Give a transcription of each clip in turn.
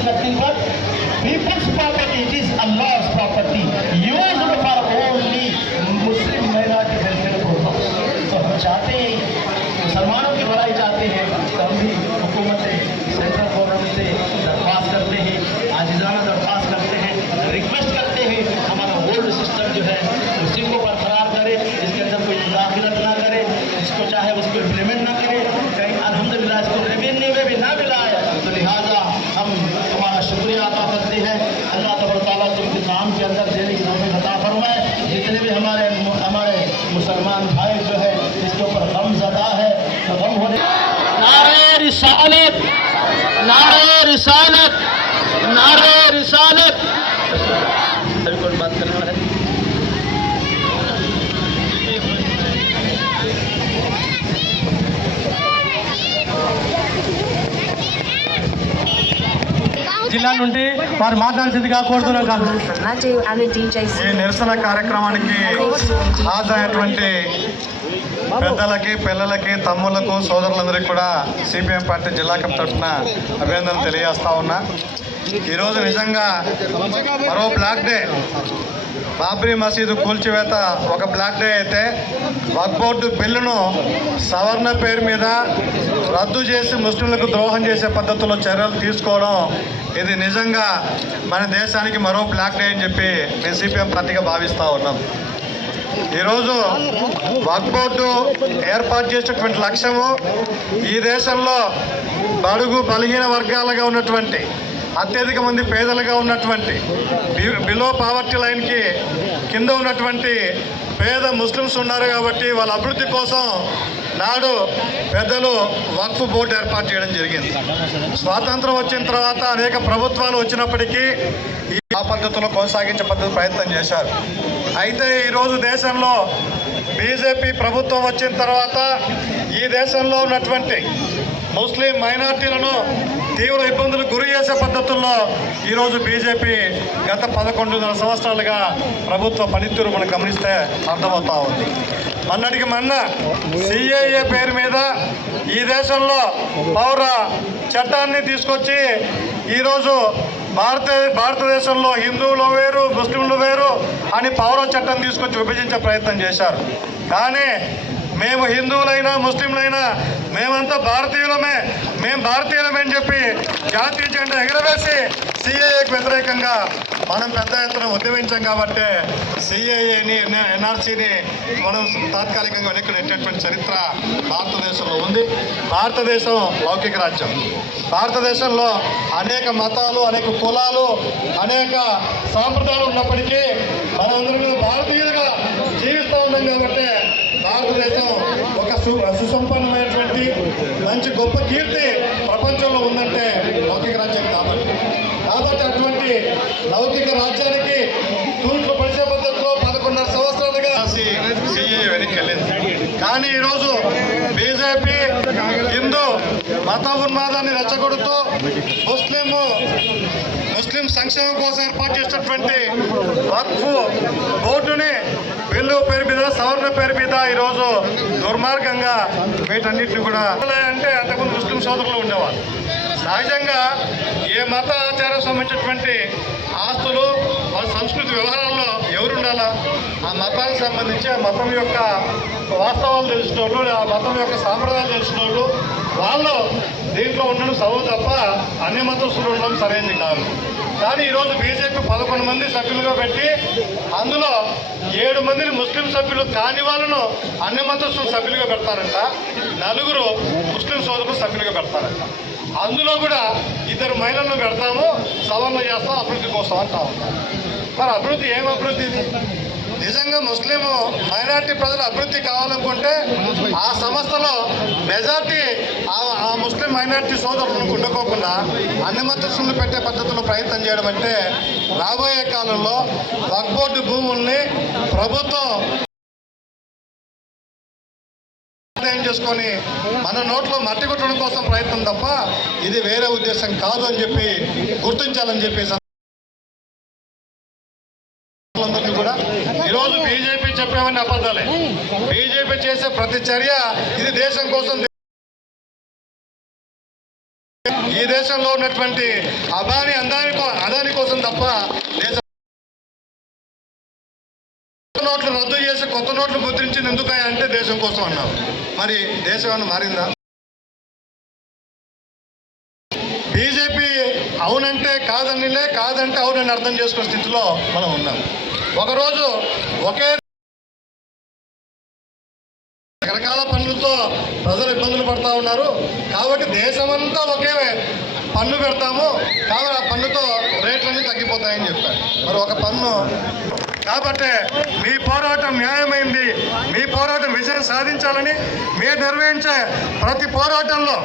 is nothing but people's property. It is Allah's property used for only Muslim minority welfare purpose. तो हम चाहते हैं मुसलमानों की भलाई चाहते हैं, तो हम भी हुकूमत से, सेंट्रल गवर्नमेंट से दरख्वास्त करते हैं, आजिज़ाना दरख्वास्त करते हैं, रिक्वेस्ट करते हैं हमारा ओल्ड सिस्टम जो है उसी को बरकरार करे, इसके अंदर कोई मुदाखलत ना करे, इसको चाहे उसको इम्प्लीमेंट ना करे। कहीं अल्हम्दुलिल्लाह इसको रेवेन्यू में भी ना मिला है, तो लिहाजा हम तुम्हारा शुक्रिया अदा करते हैं। अल्लाह तबारक तआला तुमके काम के अंदर देने की तौफीक अता फरमाए। जितने भी हमारे मुसलमान भाई जो है इसके ऊपर गम ज़दा है, तो गम होने नारे रिसालत, नारे रिसालत, नारे रिसालत। अभी कोई बात करने वाला है? జిల్లా నుండి వారు మాట్లాడాల్సిందిగా కోరుతున్నాం. ఈ నిరసన కార్యక్రమానికి హాజరైనటువంటి పెద్దలకి, పిల్లలకి, తమ్ముళ్లకు, సోదరులందరికీ కూడా సిపిఎం పార్టీ జిల్లా కమిటీ తరఫున అభినందనలు తెలియజేస్తా ఉన్నా. ఈరోజు నిజంగా మరో బ్లాక్ డే. బాబ్రీ మసీదు కూల్చివేత ఒక బ్లాక్ డే అయితే, వక్ఫ్ బోర్డు బిల్లును సవర్ణ పేరు మీద రద్దు చేసి ముస్లింలకు ద్రోహం చేసే పద్ధతిలో చర్యలు తీసుకోవడం, ఇది నిజంగా మన దేశానికి మరో బ్లాక్ డే అని చెప్పి మేము సిపిఎం పార్టీగా భావిస్తూ ఉన్నాం. ఈరోజు వక్ఫ్ బోర్డు ఏర్పాటు చేసేటువంటి లక్ష్యము ఈ దేశంలో బడుగు బలహీన వర్గాలుగా ఉన్నటువంటి, అత్యధిక మంది పేదలుగా ఉన్నటువంటి, బిలో పావర్టీ లైన్కి కింద ఉన్నటువంటి పేద ముస్లిమ్స్ ఉన్నారు కాబట్టి వాళ్ళ అభివృద్ధి కోసం నాడు పెద్దలు వక్ఫ్ బోర్డు ఏర్పాటు చేయడం జరిగింది. స్వాతంత్రం వచ్చిన తర్వాత అనేక ప్రభుత్వాలు వచ్చినప్పటికీ ఆ పద్ధతిలో కొనసాగించే పద్ధతి ప్రయత్నం చేశారు. అయితే ఈరోజు దేశంలో బీజేపీ ప్రభుత్వం వచ్చిన తర్వాత ఈ దేశంలో ఉన్నటువంటి ముస్లిం మైనార్టీలను తీవ్ర ఇబ్బందులకు గురి చేసే పద్ధతుల్లో ఈరోజు బీజేపీ గత 11 సంవత్సరాలుగా ప్రభుత్వ పనితీరు మనం గమనిస్తే అర్థమవుతా ఉంది. మొన్నటికి మొన్న సిఏఏ పేరు మీద ఈ దేశంలో పౌర చట్టాన్ని తీసుకొచ్చి ఈరోజు భారతదేశంలో హిందువులు వేరు, ముస్లింలు వేరు అని పౌర చట్టం తీసుకొచ్చి విభజించే ప్రయత్నం చేశారు. కానీ మేము హిందువులైనా, ముస్లింలైనా మేమంతా భారతీయులమే, మేము భారతీయులమే అని చెప్పి జాతీయ జెండా ఎగరవేసి సిఏఏకి వ్యతిరేకంగా మనం పెద్ద ఎత్తున ఉద్యమించాం. కాబట్టి సిఏఏని, ఎన్ఆర్సీని మనం తాత్కాలికంగా వెనక్కి నెట్టేటువంటి చరిత్ర భారతదేశంలో ఉంది. భారతదేశం లౌకిక రాజ్యం. భారతదేశంలో అనేక మతాలు, అనేక కులాలు, అనేక సాంప్రదాయాలు ఉన్నప్పటికీ మనందరం భారతీయులుగా జీవిస్తూ ఉన్నాం. కాబట్టి భారతదేశం ఒక సుసంపన్నమైనటువంటి మంచి గొప్ప కీర్తి ప్రపంచంలో ఉందంటే లౌకిక రాజ్యం కాబట్టి అటువంటి లౌకిక రాజ్యానికి తూర్పు పరిచయ పద్ధతిలో 11.5 సంవత్సరాలుగా సిఏఏ వెనక్కి వెళ్ళింది. కానీ ఈరోజు బీజేపీ హిందూ మత ఉన్మాదాన్ని రెచ్చగొడుతూ ముస్లిం సంక్షేమం కోసం ఏర్పాటు చేసినటువంటి వక్ఫ్ బోర్డుని బిల్లు పేరు మీద, సవర్ణ పేరు మీద ఈరోజు దుర్మార్గంగా వీటన్నిటిని కూడా అంటే అంతకుముందు ముస్లిం సోదరులు ఉండేవాళ్ళు. సహజంగా ఏ మత ఆచారం సంబంధించినటువంటి ఆస్తులు, వాళ్ళ సంస్కృతి వ్యవహారాల్లో ఎవరు ఉండాలా? ఆ మతానికి సంబంధించి ఆ మతం యొక్క వాస్తవాలు తెలిసిన వాళ్ళు, ఆ మతం యొక్క సాంప్రదాయాలు తెలిసిన వాళ్ళు దీంట్లో ఉండడం సబబు తప్ప అన్ని మతస్థులు ఉండడం సరైనది కాదు. కానీ ఈరోజు బీజేపీ 11 మంది సభ్యులుగా పెట్టి అందులో 7 మందిని ముస్లిం సభ్యులు కాని వాళ్ళను అన్ని మతస్థులు సభ్యులుగా పెడతారంట, 4 ముస్లిం సోదరులు సభ్యులుగా పెడతారంట. అందులో కూడా 2 మహిళలను పెడతాము, సవరణ చేస్తాం, అభివృద్ధి కోసం అంటా ఉంటాం. మరి అభివృద్ధి ఏం అభివృద్ధి ఇది? నిజంగా ముస్లిం మైనార్టీ ప్రజలు అభివృద్ధి కావాలనుకుంటే ఆ సంస్థలో మెజార్టీ ఆ ముస్లిం మైనార్టీ సోదరులను ఉండకోకుండా అన్ని మతస్థులను పెట్టే పద్ధతిలో ప్రయత్నం చేయడం అంటే రాబోయే కాలంలో వక్ఫ్ బోర్డు భూముల్ని ప్రభుత్వం చేసుకొని మన నోట్లో మట్టి కొట్టడం కోసం ప్రయత్నం తప్ప ఇది వేరే ఉద్దేశం కాదు అని చెప్పి గుర్తించాలని చెప్పేసి కూడా ఈరోజు బీజేపీ చెప్పేవన్నీ అబద్ధాలే. బీజేపీ చేసే ప్రతి చర్య ఇది దేశం కోసం ఈ దేశంలో ఉన్నటువంటి అదాని కోసం తప్ప దేశ నోట్లు రద్దు చేసి కొత్త నోట్లు ముద్రించింది ఎందుకు అంటే దేశం కోసం అన్నారు. మరి దేశం ఏమన్నా మారిందా? బీజేపీ అవునంటే కాదనిలే, కాదంటే అవునని అర్థం చేసుకునే స్థితిలో మనం ఉన్నాం. ఒకరోజు ఒకే రకరకాల పన్నులతో ప్రజలు ఇబ్బందులు పడుతూ ఉన్నారు కాబట్టి దేశమంతా ఒకే పన్ను పెడతాము, కాబట్టి ఆ పన్నుతో రేట్లన్నీ తగ్గిపోతాయని చెప్పారు. మరి ఒక పన్ను కాబట్టి మీ పోరాటం న్యాయమైంది, మీ పోరాటం విజయం సాధించాలని మీరు నిర్వహించే ప్రతి పోరాటంలో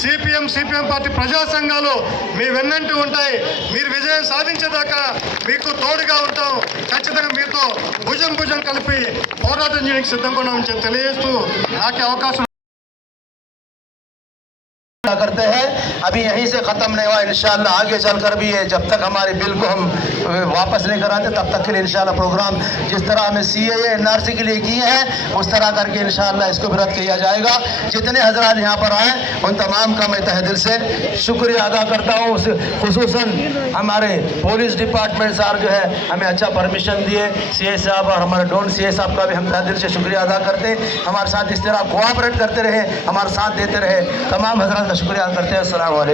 సిపిఎం పార్టీ ప్రజా సంఘాలు మీ వెన్నంటూ ఉంటాయి. మీరు విజయం సాధించేదాకా మీకు తోడుగా ఉంటాం. ఖచ్చితంగా మీతో భుజం కలిపి పోరాటం చేయడానికి సిద్ధంగా ఉన్నామని తెలియజేస్తూ నాకు అవకాశం करते हैं। अभी यहीं से ख़त्म नहीं हुआ, इंशाल्लाह आगे चलकर भी ये जब तक हमारे बिल को हम वापस नहीं कराते तब तक के लिए इंशाल्लाह प्रोग्राम जिस तरह हमें CAA NRC के लिए किए हैं उस तरह करके इंशाल्लाह इसको भी रद्द किया जाएगा। जितने हजरात यहाँ पर आए उन तमाम का मैं तहे दिल से शुक्रिया अदा करता हूँ। खुसूसन हमारे पुलिस डिपार्टमेंट साहब जो है हमें अच्छा परमिशन दिए, CA साहब और हमारे डॉन CA साहब का भी हम तहे दिल से शुक्रिया अदा करते, हमारे साथ इस तरह कोऑपरेट करते रहे, हमारे साथ देते रहे। तमाम हजरात का शुक्रिया करते हैं। अस्सलाम वालेकुम।